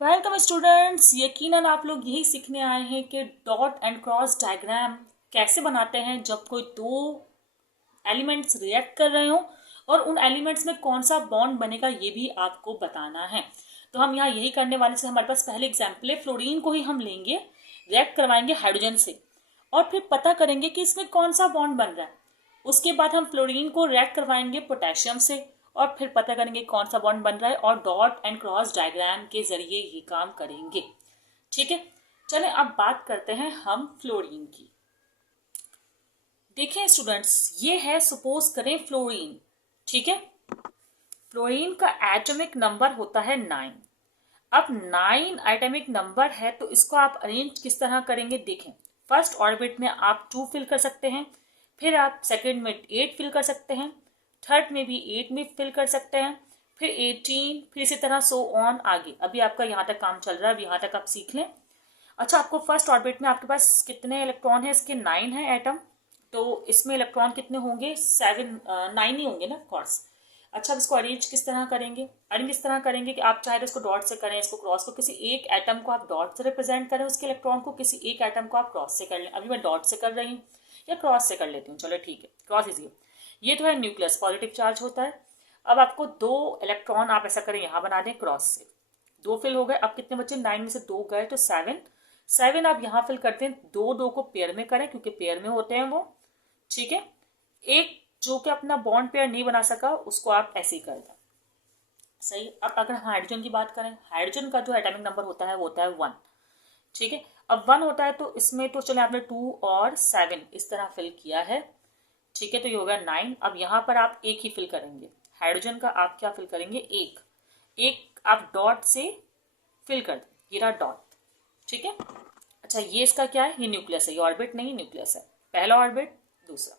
Welcome students. यकीनन आप लोग यही सीखने आए हैं कि डॉट एंड क्रॉस डायग्राम कैसे बनाते हैं जब कोई दो एलिमेंट्स रिएक्ट कर रहे हो और उन एलिमेंट्स में कौन सा बॉन्ड बनेगा ये भी आपको बताना है। तो हम यहाँ यही करने वाले से हमारे पास पहले एग्जाम्पल है, फ्लोरीन को ही हम लेंगे, रिएक्ट करवाएंगे हाइड्रोजन से और फिर पता करेंगे कि इसमें कौन सा बॉन्ड बन रहा है। उसके बाद हम फ्लोरीन को रिएक्ट करवाएंगे पोटेशियम से और फिर पता करेंगे कौन सा बॉन्ड बन रहा है और डॉट एंड क्रॉस डायग्राम के जरिए ये काम करेंगे। ठीक है, चलें अब बात करते हैं हम फ्लोरीन की। देखें स्टूडेंट्स, ये है सपोज करें फ्लोरीन। ठीक है, फ्लोरीन का एटॉमिक नंबर होता है 9। अब 9 एटॉमिक नंबर है तो इसको आप अरेंज किस तरह करेंगे देखें। फर्स्ट ऑर्बिट में आप 2 फिल कर सकते हैं, फिर आप सेकंड में 8 फिल कर सकते हैं, थर्ड में भी 8 में फिल कर सकते हैं, फिर 18, फिर इसी तरह सो ऑन आगे। अभी आपका यहाँ तक काम चल रहा है, अभी यहाँ तक आप सीख लें। अच्छा, आपको फर्स्ट ऑर्बिट में आपके पास कितने इलेक्ट्रॉन है? इसके 9 है एटम, तो इसमें इलेक्ट्रॉन कितने होंगे? 9 ही होंगे ना, ऑफकोर्स। अच्छा, अब इसको अरेंज किस तरह करेंगे? अरेंज इस तरह करेंगे कि आप चाहे तो इसको डॉट से करें, इसको क्रॉस को, किसी एक एटम को आप डॉट से रिप्रेजेंट करें, उसके इलेक्ट्रॉन को किसी एक एटम को आप क्रॉस से कर लें। अभी मैं डॉट से कर रही हूँ या क्रॉस से कर लेती हूँ, चलो ठीक है, क्रॉस इजी है। ये तो है न्यूक्लियस, पॉजिटिव चार्ज होता है। अब आपको 2 इलेक्ट्रॉन आप ऐसा करें, यहाँ बना दें क्रॉस से, 2 फिल हो गए। अब कितने बचे? 9 में से 2 गए तो 7 आप यहाँ फिल करते हैं। 2 को पेयर में करें क्योंकि पेयर में होते हैं वो। ठीक है, एक जो कि अपना बॉन्ड पेयर नहीं बना सका उसको आप ऐसे ही कर दें। सही। अब अगर हाइड्रोजन की बात करें, हाइड्रोजन का जो एटॉमिक नंबर होता है वो होता है 1। ठीक है, अब 1 होता है तो इसमें तो चले आपने 2 और 7 इस तरह फिल किया है। ठीक है, तो ये हो गया 9। अब यहाँ पर आप एक ही फिल करेंगे, हाइड्रोजन का आप क्या फिल करेंगे? एक आप डॉट से फिल कर दें, ये रहा डॉट। ठीक है, अच्छा ये इसका क्या है? ये न्यूक्लियस है, ये ऑर्बिट नहीं न्यूक्लियस है। पहला ऑर्बिट, दूसरा।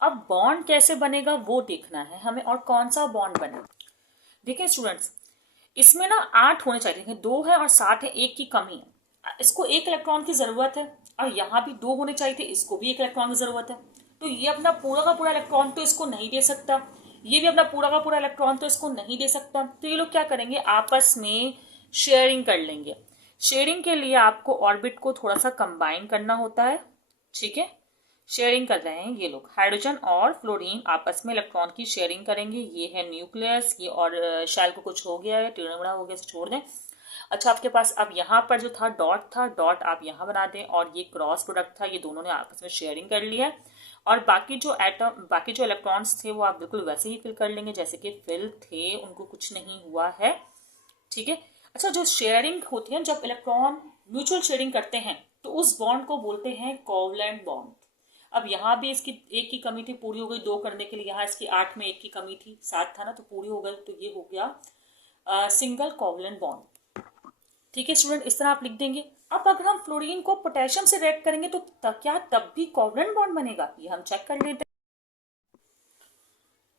अब बॉन्ड कैसे बनेगा वो देखना है हमें, और कौन सा बॉन्ड बनेगा। देखिए स्टूडेंट्स, इसमें ना 8 होने चाहिए, देखिए 2 है और 7 है, एक की कमी है। इसको 1 इलेक्ट्रॉन की जरूरत है और यहाँ भी 2 होने चाहिए थे, इसको भी 1 इलेक्ट्रॉन की जरूरत है। तो ये अपना पूरा का पूरा इलेक्ट्रॉन तो इसको नहीं दे सकता, ये भी अपना पूरा का पूरा इलेक्ट्रॉन तो इसको नहीं दे सकता। तो ये लोग क्या करेंगे? आपस में शेयरिंग कर लेंगे। शेयरिंग के लिए आपको ऑर्बिट को थोड़ा सा कंबाइन करना होता है। ठीक है, शेयरिंग कर रहे हैं ये लोग, हाइड्रोजन और फ्लोरीन आपस में इलेक्ट्रॉन की शेयरिंग करेंगे। ये है न्यूक्लियस, ये और शेल को कुछ हो गया है, टेढ़ा हो गया, छोड़ दें। अच्छा, आपके पास अब यहाँ पर जो था डॉट आप यहाँ बना दें, और ये क्रॉस प्रोडक्ट था, ये दोनों ने आपस में शेयरिंग कर लिया है। और बाकी जो इलेक्ट्रॉन्स थे वो आप बिल्कुल वैसे ही फिल कर लेंगे जैसे कि फिल थे, उनको कुछ नहीं हुआ है। ठीक है, अच्छा जो शेयरिंग होती है, जब इलेक्ट्रॉन म्यूचुअल शेयरिंग करते हैं तो उस बॉन्ड को बोलते हैं कोवलेंट बॉन्ड। अब यहाँ भी इसकी 1 की कमी थी, पूरी हो गई 2 करने के लिए। यहाँ इसकी 8 में 1 की कमी थी, 7 था ना, तो पूरी हो गई, तो ये हो गया सिंगल कोवलेंट बॉन्ड। ठीक है स्टूडेंट, इस तरह आप लिख देंगे। अब अगर हम फ्लोरीन को पोटेशियम से रिएक्ट करेंगे तो क्या तब भी कोवलेंट बॉन्ड बनेगा? ये हम चेक कर लेते हैं।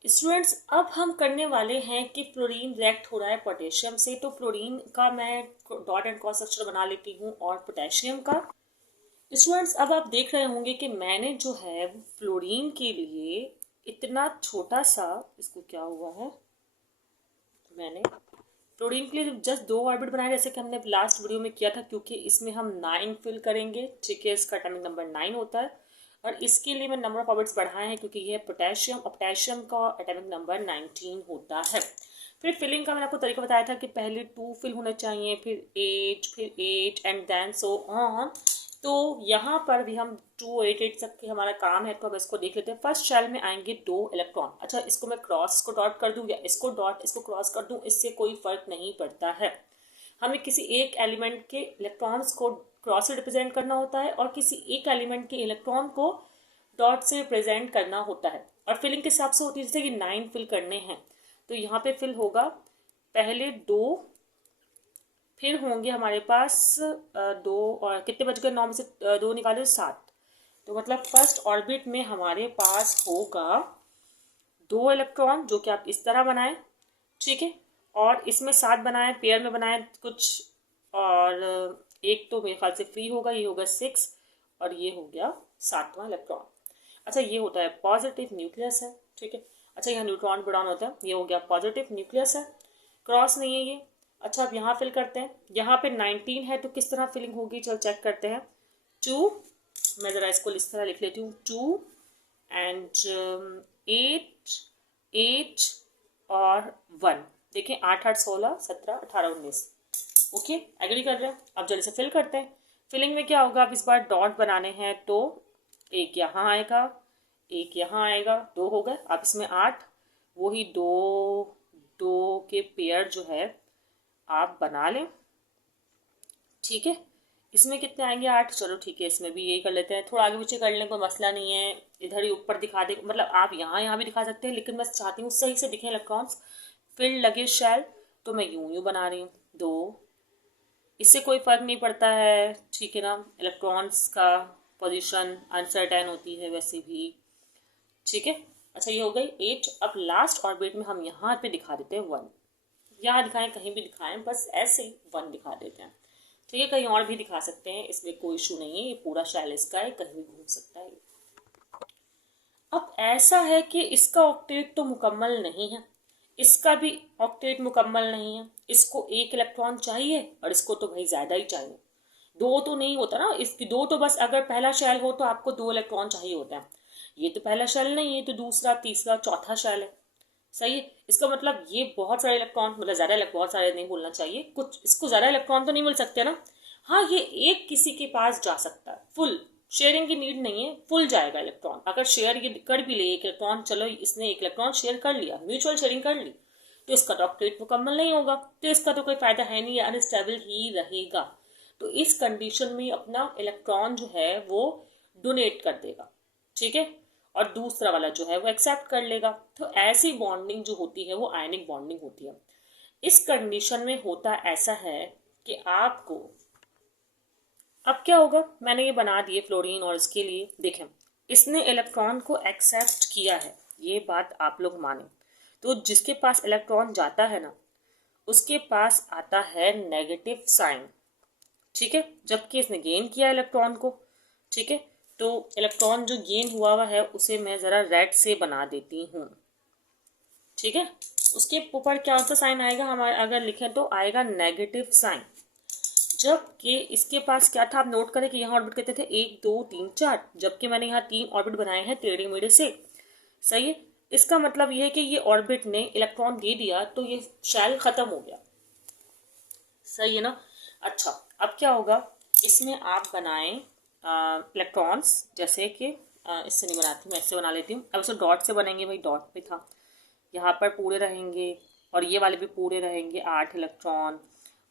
स्टूडेंट्स, अब हम करने वाले हैं कि फ्लोरीन रिएक्ट हो रहा है पोटेशियम से, तो फ्लोरीन का मैं डॉट एंड क्रॉस स्ट्रक्चर बना लेती हूँ और पोटेशियम का। स्टूडेंट्स, अब आप देख रहे होंगे कि मैंने जो है फ्लोरीन के लिए इतना छोटा सा, इसको क्या हुआ है, मैंने फ्लोरीन के लिए जस्ट 2 ऑर्बिट बनाए जैसे कि हमने लास्ट वीडियो में किया था, क्योंकि इसमें हम 9 फिल करेंगे। ठीक है, इसका एटॉमिक नंबर 9 होता है और इसके लिए मैं नंबर ऑफ ऑर्बिट्स बढ़ाए हैं क्योंकि ये पोटेशियम, और पोटेशियम का एटॉमिक नंबर 19 होता है। फिर फिलिंग का मैंने आपको तरीका बताया था कि पहले 2 फिल होने चाहिए, फिर 8, फिर 8 एंड देन सो ऑन। तो यहाँ पर भी हम 2, 8, 8 तक की हमारा काम है, तो अब इसको देख लेते हैं। फर्स्ट शेल में आएंगे 2 इलेक्ट्रॉन। अच्छा, इसको मैं क्रॉस को डॉट कर दूं या इसको डॉट इसको क्रॉस कर दूं, इससे कोई फर्क नहीं पड़ता है। हमें किसी एक एलिमेंट के इलेक्ट्रॉन्स को क्रॉस से रिप्रेजेंट करना होता है और किसी एक एलिमेंट के इलेक्ट्रॉन को डॉट से रिप्रेजेंट करना होता है। और फिलिंग के हिसाब से होती है, जैसे कि 9 फिल करने हैं तो यहाँ पे फिल होगा पहले 2, फिर होंगे हमारे पास 2, और कितने बच गए? 9 में से 2 निकाले 7, तो मतलब फर्स्ट ऑर्बिट में हमारे पास होगा 2 इलेक्ट्रॉन जो कि आप इस तरह बनाएं। ठीक है, और इसमें 7 बनाए, पेयर में बनाए कुछ, और एक तो मेरे ख्याल से फ्री होगा, ये होगा 6 और ये हो गया 7वां इलेक्ट्रॉन। अच्छा, ये होता है पॉजिटिव न्यूक्लियस है। ठीक है, अच्छा यहाँ न्यूट्रॉन प्रोटॉन होता है, ये हो गया पॉजिटिव न्यूक्लियस है, क्रॉस नहीं है ये। अच्छा अब यहाँ फिल करते हैं, यहाँ पे 19 है तो किस तरह फिलिंग होगी, चलो चेक करते हैं। 2, मैं ज़रा इसको इस तरह लिख लेती हूँ, 2 एंड 8 8 और 1, देखें 8 8 16 17 18 19। ओके एग्री कर रहे हैं। अब जल्दी से फिल करते हैं। फिलिंग में क्या होगा, अब इस बार डॉट बनाने हैं तो एक यहाँ आएगा, एक यहाँ आएगा, 2 हो गए। अब इसमें 8, वही 2 2 के पेयर जो है आप बना लें, ठीक है। इसमें कितने आएंगे, 8, चलो ठीक है, इसमें भी यही कर लेते हैं, थोड़ा आगे पीछे कर लें, कोई मसला नहीं है। इधर ही ऊपर दिखा दे, मतलब आप यहाँ भी दिखा सकते हैं, लेकिन मैं चाहती हूँ सही से दिखें इलेक्ट्रॉन्स। फिर लगे शेल, तो मैं यूं बना रही हूँ 2, इससे कोई फ़र्क नहीं पड़ता है, ठीक है ना। इलेक्ट्रॉन्स का पोजीशन अनसर्टेन होती है वैसे भी, ठीक है। अच्छा ये हो गई 8। अब लास्ट ऑर्बिट में हम यहाँ पे दिखा देते हैं 1, यहाँ दिखाएं कहीं भी दिखाएं, बस ऐसे ही 1 दिखा देते हैं, ठीक है। कहीं और भी दिखा सकते हैं, इसमें कोई इशू नहीं है, ये पूरा शैल इसका है, कहीं भी घूम सकता है। अब ऐसा है कि इसका ऑक्टेट तो मुकम्मल नहीं है, इसका भी ऑक्टेट मुकम्मल नहीं है, इसको 1 इलेक्ट्रॉन चाहिए और इसको तो भाई ज़्यादा ही चाहिए, 2 तो नहीं होता ना, इसकी 2 तो बस अगर पहला शेल हो तो आपको 2 इलेक्ट्रॉन चाहिए होता है, ये तो पहला शेल नहीं है, तो दूसरा तीसरा चौथा शेल है, सही है। इसका मतलब ये बहुत सारे इलेक्ट्रॉन, मतलब ज़्यादा बहुत सारे नहीं बोलना चाहिए, कुछ इसको ज़्यादा इलेक्ट्रॉन तो नहीं मिल सकते ना। हाँ ये एक किसी के पास जा सकता है, फुल शेयरिंग की नीड नहीं है, फुल जाएगा इलेक्ट्रॉन। अगर शेयर ये कर भी ले 1 इलेक्ट्रॉन, चलो इसने 1 इलेक्ट्रॉन शेयर कर लिया, म्यूचुअल शेयरिंग कर ली, तो इसका डॉक्टरेट मुकम्मल नहीं होगा, तो इसका तो कोई फायदा है नहीं, अनस्टेबल ही रहेगा। तो इस कंडीशन में अपना इलेक्ट्रॉन जो है वो डोनेट कर देगा, ठीक है, और दूसरा वाला जो है वो एक्सेप्ट कर लेगा। तो ऐसी बॉन्डिंग जो होती है वो आयनिक बॉन्डिंग होती है। इस कंडीशन में होता ऐसा है कि आपको अब क्या होगा, मैंने ये बना दिए फ्लोरीन, और इसके लिए देखें इसने इलेक्ट्रॉन को एक्सेप्ट किया है, ये बात आप लोग माने, तो जिसके पास इलेक्ट्रॉन जाता है ना उसके पास आता है नेगेटिव साइन, ठीक है, जबकि इसने गेन किया इलेक्ट्रॉन को, ठीक है। तो इलेक्ट्रॉन जो गेन हुआ है उसे मैं ज़रा रेड से बना देती हूँ, ठीक है। उसके ऊपर क्या सा साइन आएगा हमारे, अगर लिखें तो आएगा नेगेटिव साइन, जबकि इसके पास क्या था, आप नोट करें कि यहाँ ऑर्बिट कहते थे 1 2 3 4, जबकि मैंने यहाँ 3 ऑर्बिट बनाए हैं टेढ़े मेढ़े से, सही है। इसका मतलब ये है कि ये ऑर्बिट ने इलेक्ट्रॉन दे दिया तो ये शेल खत्म हो गया, सही है ना। अच्छा अब क्या होगा, इसमें आप बनाएं इलेक्ट्रॉन्स, जैसे कि इससे नहीं बनाती, मैं इससे बना लेती हूँ। अब इसे डॉट से बनेंगे, भाई डॉट पे था, यहाँ पर पूरे रहेंगे और ये वाले भी पूरे रहेंगे 8 इलेक्ट्रॉन,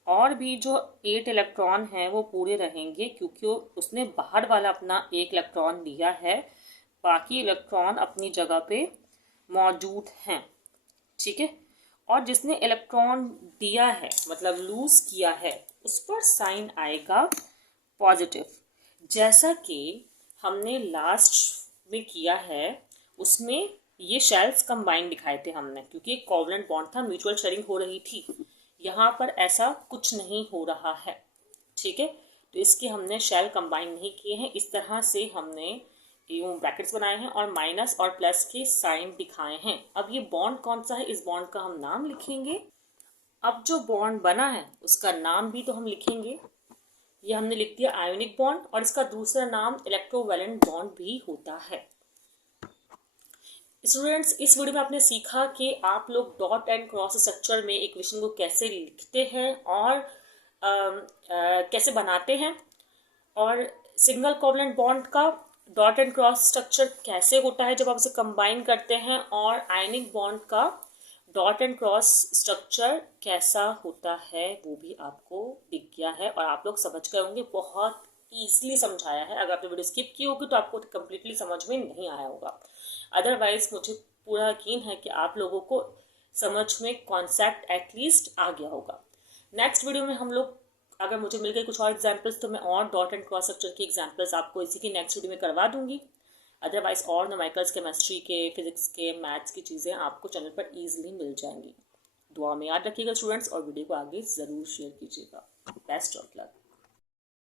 और भी जो 8 इलेक्ट्रॉन हैं वो पूरे रहेंगे, क्योंकि उसने बाहर वाला अपना 1 इलेक्ट्रॉन दिया है, बाकी इलेक्ट्रॉन अपनी जगह पे मौजूद हैं, ठीक है। और जिसने इलेक्ट्रॉन दिया है मतलब लूज किया है उस पर साइन आएगा पॉजिटिव, जैसा कि हमने लास्ट में किया है, उसमें ये शेल्स कंबाइन दिखाए थे हमने, क्योंकि एक कोवलेंट बॉन्ड था, म्यूचुअल शेयरिंग हो रही थी। यहाँ पर ऐसा कुछ नहीं हो रहा है, ठीक है, तो इसके हमने शेल कंबाइन नहीं किए हैं, इस तरह से हमने यूं ब्रैकेट्स बनाए हैं और माइनस और प्लस के साइन दिखाए हैं। अब ये बॉन्ड कौन सा है, इस बॉन्ड का हम नाम लिखेंगे। अब जो बॉन्ड बना है उसका नाम भी तो हम लिखेंगे, ये हमने लिख दिया आयोनिक बॉन्ड, और इसका दूसरा नाम इलेक्ट्रोवैलेंट बॉन्ड भी होता है। स्टूडेंट्स इस वीडियो में आपने सीखा कि आप लोग डॉट एंड क्रॉस स्ट्रक्चर में एक इक्वेशन को कैसे लिखते हैं और कैसे बनाते हैं, और सिंगल कोवलेंट बॉन्ड का डॉट एंड क्रॉस स्ट्रक्चर कैसे होता है जब आप उसे कंबाइन करते हैं, और आयनिक बॉन्ड का डॉट एंड क्रॉस स्ट्रक्चर कैसा होता है वो भी आपको दिख गया है और आप लोग समझ गए होंगे। बहुत ईजिली समझाया है, अगर आपने वीडियो स्किप की होगी तो आपको कम्प्लीटली समझ में नहीं आया होगा, अदरवाइज मुझे पूरा यकीन है कि आप लोगों को समझ में कॉन्सेप्ट एटलीस्ट आ गया होगा। नेक्स्ट वीडियो में हम लोग, अगर मुझे मिल गए कुछ और एग्जाम्पल्स तो मैं और डॉट एंड क्रॉस स्ट्रक्चर की एग्जाम्पल्स आपको इसी की नेक्स्ट वीडियो में करवा दूंगी। अदरवाइज और न्यूमेरिकल्स, केमिस्ट्री के, फिजिक्स के, मैथ्स की चीज़ें आपको चैनल पर ईजिली मिल जाएंगी। दुआ में याद रखिएगा स्टूडेंट्स, और वीडियो को आगे ज़रूर शेयर कीजिएगा। Best of luck.